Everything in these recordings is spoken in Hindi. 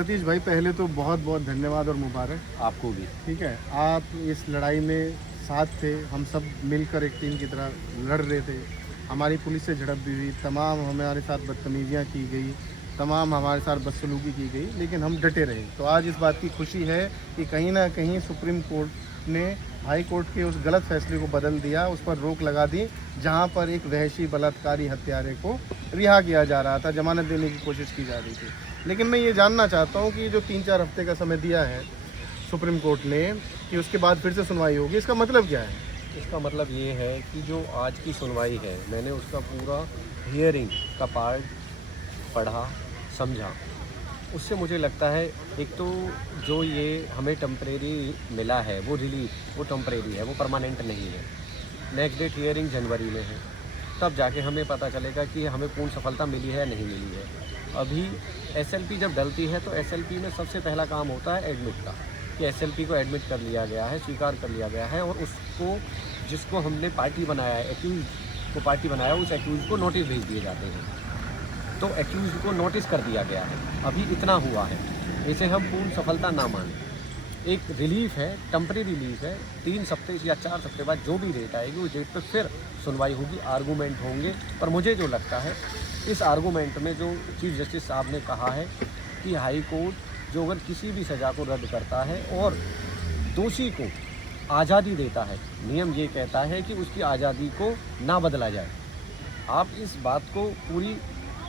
सतीश भाई, पहले तो बहुत बहुत धन्यवाद और मुबारक। आपको भी। ठीक है, आप इस लड़ाई में साथ थे, हम सब मिलकर एक टीम की तरह लड़ रहे थे। हमारी पुलिस से झड़प भी हुई, तमाम हमारे साथ बदतमीजियाँ की गई, तमाम हमारे साथ बदसलूकी की गई, लेकिन हम डटे रहे। तो आज इस बात की खुशी है कि कहीं ना कहीं सुप्रीम कोर्ट ने हाई कोर्ट के उस गलत फैसले को बदल दिया, उस पर रोक लगा दी, जहां पर एक वहशी बलात्कारी हत्यारे को रिहा किया जा रहा था, जमानत देने की कोशिश की जा रही थी। लेकिन मैं ये जानना चाहता हूँ कि जो 3-4 हफ्ते का समय दिया है सुप्रीम कोर्ट ने कि उसके बाद फिर से सुनवाई होगी, इसका मतलब क्या है? इसका मतलब ये है कि जो आज की सुनवाई है, मैंने उसका पूरा हियरिंग का पार्ट पढ़ा, समझा। उससे मुझे लगता है एक तो जो ये हमें टेम्परेरी मिला है वो रिलीफ, वो टेम्परेरी है, वो परमानेंट नहीं है। नेक्स्ट डेट हियरिंग जनवरी में है, तब जाके हमें पता चलेगा कि हमें पूर्ण सफलता मिली है या नहीं मिली है। अभी एसएलपी जब डलती है तो एसएलपी में सबसे पहला काम होता है एडमिट का, कि एसएलपी को एडमिट कर लिया गया है, स्वीकार कर लिया गया है, और उसको जिसको हमने पार्टी बनाया है, एक्यूज को पार्टी बनाया, उस एक्यूज को नोटिस भेज दिए जाते हैं। तो एक्यूज को नोटिस कर दिया गया है, अभी इतना हुआ है, इसे हम पूर्ण सफलता ना मानें। एक रिलीफ है, टेम्परेरी रिलीफ है। 3 हफ्ते या 4 हफ्ते बाद जो भी डेट आएगी उस डेट पर फिर सुनवाई होगी, आर्गूमेंट होंगे। पर मुझे जो लगता है इस आर्गूमेंट में जो चीफ जस्टिस साहब ने कहा है कि हाई कोर्ट जो अगर किसी भी सज़ा को रद्द करता है और दोषी को आज़ादी देता है, नियम ये कहता है कि उसकी आज़ादी को ना बदला जाए। आप इस बात को पूरी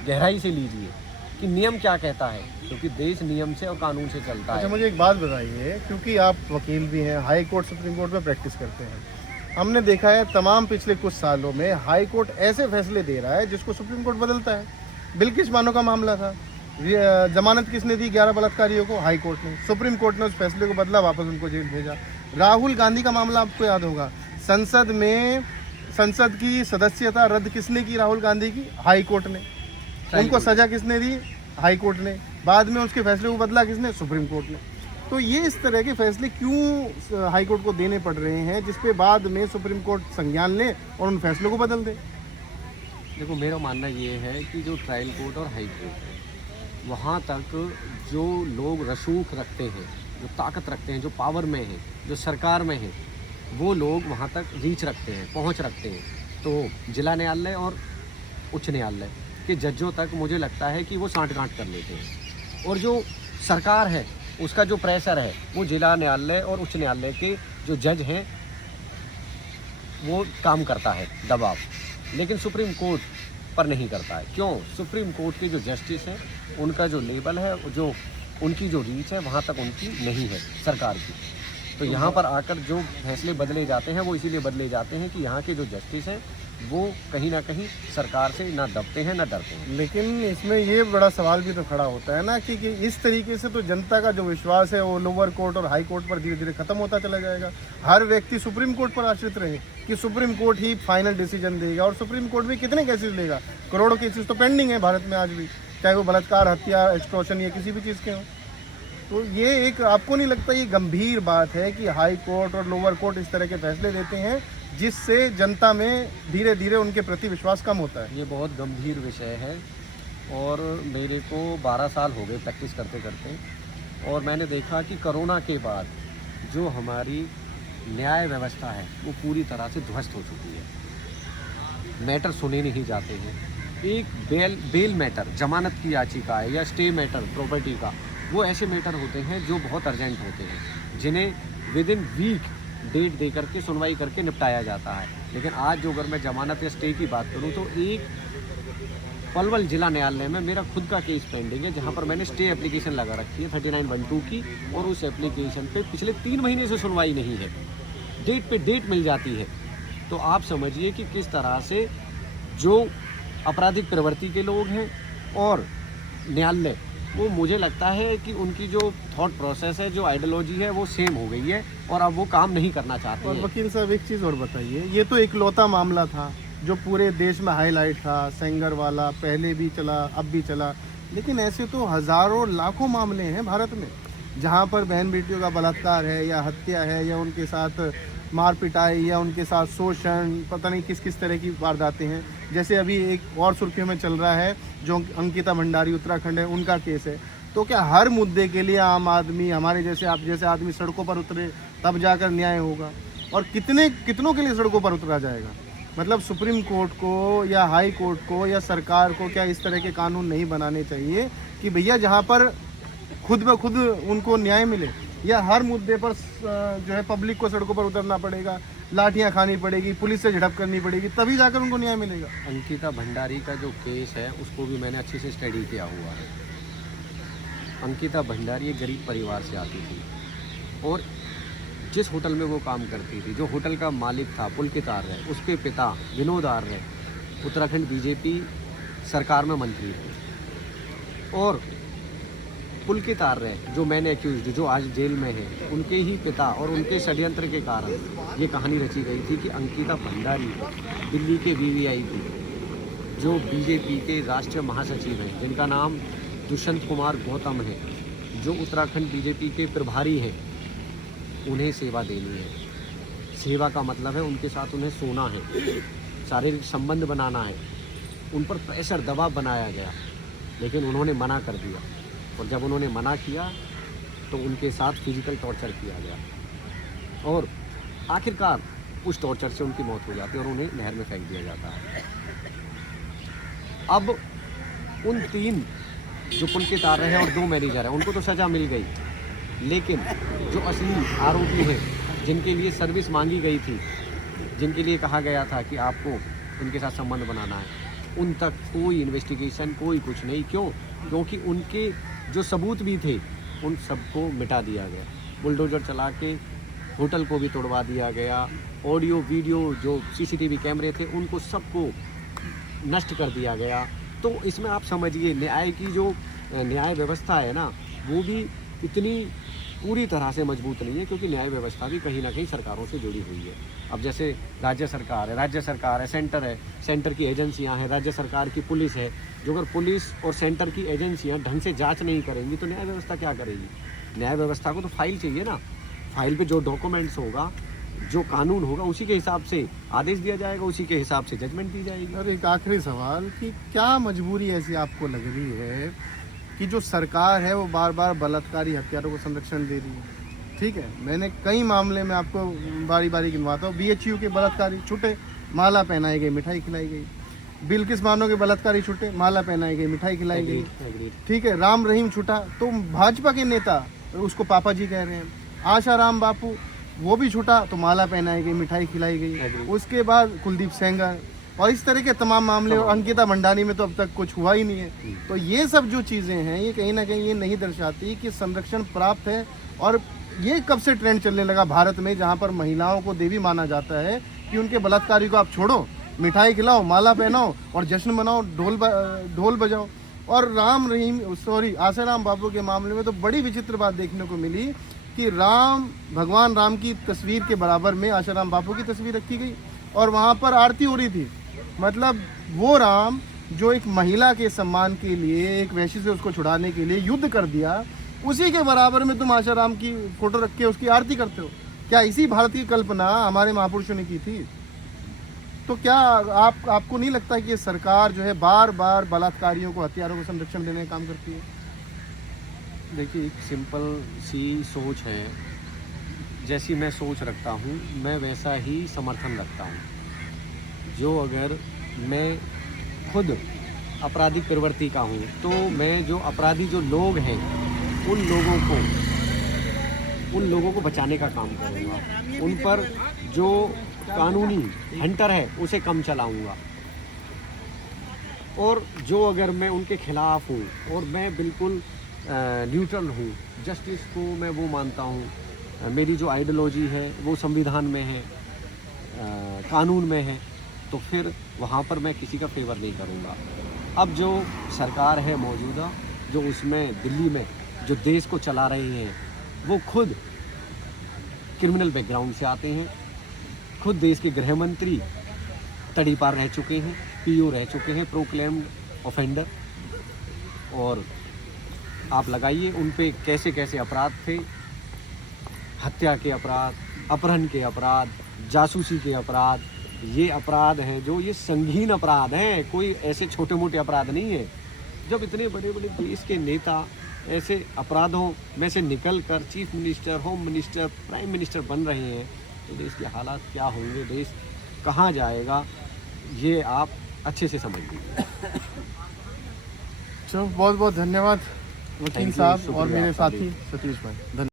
गहराई से लीजिए कि नियम क्या कहता है, क्योंकि देश नियम से और कानून से चलता अच्छा, है। मुझे एक बात बताइए, क्योंकि आप वकील भी हैं, हाई कोर्ट सुप्रीम कोर्ट में प्रैक्टिस करते हैं, हमने देखा है तमाम पिछले कुछ सालों में हाई कोर्ट ऐसे फैसले दे रहा है जिसको सुप्रीम कोर्ट बदलता है। बिल्किस बानो का मामला था, जमानत किसने दी 11 बलात्कारियों को? हाई कोर्ट ने। सुप्रीम कोर्ट ने उस फैसले को बदला, वापस उनको जेल भेजा। राहुल गांधी का मामला आपको याद होगा, संसद में संसद की सदस्यता रद्द किसने की? राहुल गांधी की, हाई कोर्ट ने। उनको सजा किसने दी? हाई कोर्ट ने। बाद में उसके फैसले को बदला किसने? सुप्रीम कोर्ट ने। तो ये इस तरह के फैसले क्यों हाई कोर्ट को देने पड़ रहे हैं, जिसपे बाद में सुप्रीम कोर्ट संज्ञान ले और उन फैसलों को बदल दे? देखो, मेरा मानना ये है कि जो ट्रायल कोर्ट और हाई कोर्ट है, वहाँ तक जो लोग रसूख रखते हैं, जो ताकत रखते हैं, जो पावर में है, जो सरकार में है, वो लोग वहाँ तक रीच रखते हैं, पहुँच रखते हैं। तो जिला न्यायालय और उच्च न्यायालय के जजों तक मुझे लगता है कि वो सांठ-गांठ कर लेते हैं, और जो सरकार है उसका जो प्रेशर है वो जिला न्यायालय और उच्च न्यायालय के जो जज हैं वो काम करता है, दबाव। लेकिन सुप्रीम कोर्ट पर नहीं करता है। क्यों? सुप्रीम कोर्ट के जो जस्टिस हैं उनका जो लेवल है, जो उनकी जो रीच है, वहाँ तक उनकी नहीं है सरकार की। तो यहाँ पर आकर जो फैसले बदले जाते हैं वो इसीलिए बदले जाते हैं कि यहाँ के जो जस्टिस हैं वो कहीं ना कहीं सरकार से ना दबते हैं ना डरते हैं। लेकिन इसमें ये बड़ा सवाल भी तो खड़ा होता है ना कि इस तरीके से तो जनता का जो विश्वास है वो लोअर कोर्ट और हाई कोर्ट पर धीरे धीरे खत्म होता चला जाएगा। हर व्यक्ति सुप्रीम कोर्ट पर आश्रित रहे कि सुप्रीम कोर्ट ही फाइनल डिसीजन देगा, और सुप्रीम कोर्ट भी कितने केसेस लेगा? करोड़ों केसेस तो पेंडिंग है भारत में आज भी, चाहे वो बलात्कार, हत्या, एक्सटॉर्शन या किसी भी चीज़ के हों। तो ये एक, आपको नहीं लगता ये गंभीर बात है कि हाई कोर्ट और लोअर कोर्ट इस तरह के फैसले देते हैं जिससे जनता में धीरे धीरे उनके प्रति विश्वास कम होता है? ये बहुत गंभीर विषय है, और मेरे को 12 साल हो गए प्रैक्टिस करते करते, और मैंने देखा कि कोरोना के बाद जो हमारी न्याय व्यवस्था है वो पूरी तरह से ध्वस्त हो चुकी है। मैटर सुने नहीं जाते हैं। एक बेल मैटर, जमानत की याचिका है या स्टे मैटर प्रॉपर्टी का, वो ऐसे मैटर होते हैं जो बहुत अर्जेंट होते हैं, जिन्हें विद इन वीक डेट दे करके सुनवाई करके निपटाया जाता है। लेकिन आज जो अगर मैं जमानत या स्टे की बात करूं तो एक पलवल जिला न्यायालय में मेरा खुद का केस पेंडिंग है, जहां पर मैंने स्टे एप्लीकेशन लगा रखी है 3912 की, और उस एप्लीकेशन पे पिछले 3 महीने से सुनवाई नहीं है। डेट पे डेट मिल जाती है। तो आप समझिए कि किस तरह से जो आपराधिक प्रवृत्ति के लोग हैं और न्यायालय, वो मुझे लगता है कि उनकी जो थॉट प्रोसेस है, जो आइडियोलॉजी है, वो सेम हो गई है, और अब वो काम नहीं करना चाहते और हैं। वकील साहब, एक चीज़ और बताइए, ये तो इकलौता मामला था जो पूरे देश में हाईलाइट था, सेंगर वाला, पहले भी चला, अब भी चला, लेकिन ऐसे तो हज़ारों लाखों मामले हैं भारत में जहाँ पर बहन बेटियों का बलात्कार है या हत्या है या उनके साथ मार पिटाई या उनके साथ शोषण, पता नहीं किस किस तरह की वारदातें हैं। जैसे अभी एक और सुर्खियों में चल रहा है जो अंकिता भंडारी उत्तराखंड है, उनका केस है। तो क्या हर मुद्दे के लिए आम आदमी, हमारे जैसे आप जैसे आदमी सड़कों पर उतरे तब जाकर न्याय होगा? और कितनों के लिए सड़कों पर उतरा जाएगा? मतलब सुप्रीम कोर्ट को या हाई कोर्ट को या सरकार को क्या इस तरह के कानून नहीं बनाने चाहिए कि भैया जहाँ पर खुद ब खुद उनको न्याय मिले, या हर मुद्दे पर जो है पब्लिक को सड़कों पर उतरना पड़ेगा, लाठियाँ खानी पड़ेगी, पुलिस से झड़प करनी पड़ेगी, तभी जाकर उनको न्याय मिलेगा? अंकिता भंडारी का जो केस है उसको भी मैंने अच्छे से स्टडी किया हुआ है। अंकिता भंडारी एक गरीब परिवार से आती थी और जिस होटल में वो काम करती थी, जो होटल का मालिक था पुलकित आर्य, उसके पिता विनोद आर्य उत्तराखंड बीजेपी सरकार में मंत्री थे। और पुलकित आर्य जो मैंने एक्यूज, जो आज जेल में है, उनके ही पिता और उनके षड्यंत्र के कारण ये कहानी रची गई थी कि अंकिता भंडारी दिल्ली के वीवीआईपी जो बीजेपी के राष्ट्रीय महासचिव हैं, जिनका नाम दुष्यंत कुमार गौतम है, जो उत्तराखंड बीजेपी के प्रभारी हैं, उन्हें सेवा देनी है। सेवा का मतलब है उनके साथ उन्हें सोना है, शारीरिक संबंध बनाना है, उन पर प्रेशर दबाव बनाया गया, लेकिन उन्होंने मना कर दिया। और जब उन्होंने मना किया तो उनके साथ फिजिकल टॉर्चर किया गया और आखिरकार उस टॉर्चर से उनकी मौत हो जाती है और उन्हें नहर में फेंक दिया जाता है। अब उन 3 जो पुलकित आर्य हैं और 2 मैनेजर हैं, उनको तो सज़ा मिल गई, लेकिन जो असली आरोपी हैं, जिनके लिए सर्विस मांगी गई थी, जिनके लिए कहा गया था कि आपको उनके साथ संबंध बनाना है, उन तक कोई इन्वेस्टिगेशन, कोई कुछ नहीं। क्यों? क्योंकि उनके जो सबूत भी थे उन सबको मिटा दिया गया। बुलडोजर चला के होटल को भी तोड़वा दिया गया, ऑडियो वीडियो जो सीसीटीवी कैमरे थे उनको सबको नष्ट कर दिया गया। तो इसमें आप समझिए न्याय की जो न्याय व्यवस्था है ना, वो भी इतनी पूरी तरह से मजबूत नहीं है, क्योंकि न्याय व्यवस्था भी कहीं ना कहीं सरकारों से जुड़ी हुई है। अब जैसे राज्य सरकार है, सेंटर है, सेंटर की एजेंसियां हैं, राज्य सरकार की पुलिस है। जो अगर पुलिस और सेंटर की एजेंसियां ढंग से जांच नहीं करेंगी तो न्याय व्यवस्था क्या करेगी? न्याय व्यवस्था को तो फाइल चाहिए ना, फाइल पे जो डॉक्यूमेंट्स होगा, जो कानून होगा, उसी के हिसाब से आदेश दिया जाएगा, उसी के हिसाब से जजमेंट दी जाएगी। और एक आखिरी सवाल कि क्या मजबूरी ऐसी आपको लग रही है कि जो सरकार है वो बार बार बलात्कारी हत्यारों को संरक्षण दे रही है? ठीक है, मैंने कई मामले में आपको बारी बारी गिनवाता हूँ। BHU के बलात्कारी छूटे, माला पहनाई गई, मिठाई खिलाई गई। बिल्किस बानो के बलात्कारी छूटे, माला पहनाई गई, मिठाई खिलाई गई। ठीक है, राम रहीम छूटा तो भाजपा के नेता उसको पापा जी कह रहे हैं। आशा राम बापू वो भी छूटा तो माला पहनाई गई, मिठाई खिलाई गई। उसके बाद कुलदीप सेंगर और इस तरह के तमाम मामले। और अंकिता भंडारी में तो अब तक कुछ हुआ ही नहीं है। तो ये सब जो चीज़ें हैं ये कहीं ना कहीं ये नहीं दर्शाती कि संरक्षण प्राप्त है। और ये कब से ट्रेंड चलने लगा भारत में, जहाँ पर महिलाओं को देवी माना जाता है, कि उनके बलात्कारी को आप छोड़ो, मिठाई खिलाओ, माला पहनाओ और जश्न मनाओ, ढोल बजाओ। और आसाराम बापू के मामले में तो बड़ी विचित्र बात देखने को मिली कि भगवान राम की तस्वीर के बराबर में आसाराम बापू की तस्वीर रखी गई और वहाँ पर आरती हो रही थी। मतलब वो राम जो एक महिला के सम्मान के लिए, एक वैश्य से उसको छुड़ाने के लिए युद्ध कर दिया, उसी के बराबर में तुम आसाराम की फोटो रख के उसकी आरती करते हो। क्या इसी भारत की कल्पना हमारे महापुरुषों ने की थी? तो क्या आपको नहीं लगता कि ये सरकार जो है बार बार बलात्कारियों को, हत्यारों को संरक्षण देने का काम करती है? देखिए, एक सिंपल सी सोच है, जैसी मैं सोच रखता हूँ मैं वैसा ही समर्थन रखता हूँ। जो अगर मैं खुद आपराधिक प्रवृत्ति का हूँ तो मैं जो अपराधी जो लोग हैं उन लोगों को बचाने का काम करूँगा। उन पर जो कानूनी हंटर है उसे कम चलाऊँगा। और जो अगर मैं उनके खिलाफ हूँ और मैं बिल्कुल न्यूट्रल हूँ, जस्टिस को मैं वो मानता हूँ, मेरी जो आइडियोलॉजी है वो संविधान में है, कानून में है, तो फिर वहाँ पर मैं किसी का फेवर नहीं करूँगा। अब जो सरकार है मौजूदा, जो उसमें दिल्ली में जो देश को चला रही हैं, वो खुद क्रिमिनल बैकग्राउंड से आते हैं, खुद देश के गृह मंत्री तड़ीपार रह चुके हैं, PO रह चुके हैं, प्रोक्लेम्ड ऑफेंडर। और आप लगाइए उन पे कैसे कैसे अपराध थे, हत्या के अपराध, अपहरण के अपराध, जासूसी के अपराध। ये अपराध हैं जो ये संगीन अपराध हैं, कोई ऐसे छोटे मोटे अपराध नहीं है। जब इतने बड़े बड़े देश के नेता ऐसे अपराधों में से निकल कर chief minister, home minister, prime minister बन रहे हैं तो देश के हालात क्या होंगे, देश कहाँ जाएगा, ये आप अच्छे से समझ लीजिए। चलो बहुत बहुत धन्यवाद वकील Thank you, साहब और शुक्रिया मेरे आपका साथी सतीश भाई। धन्यवाद।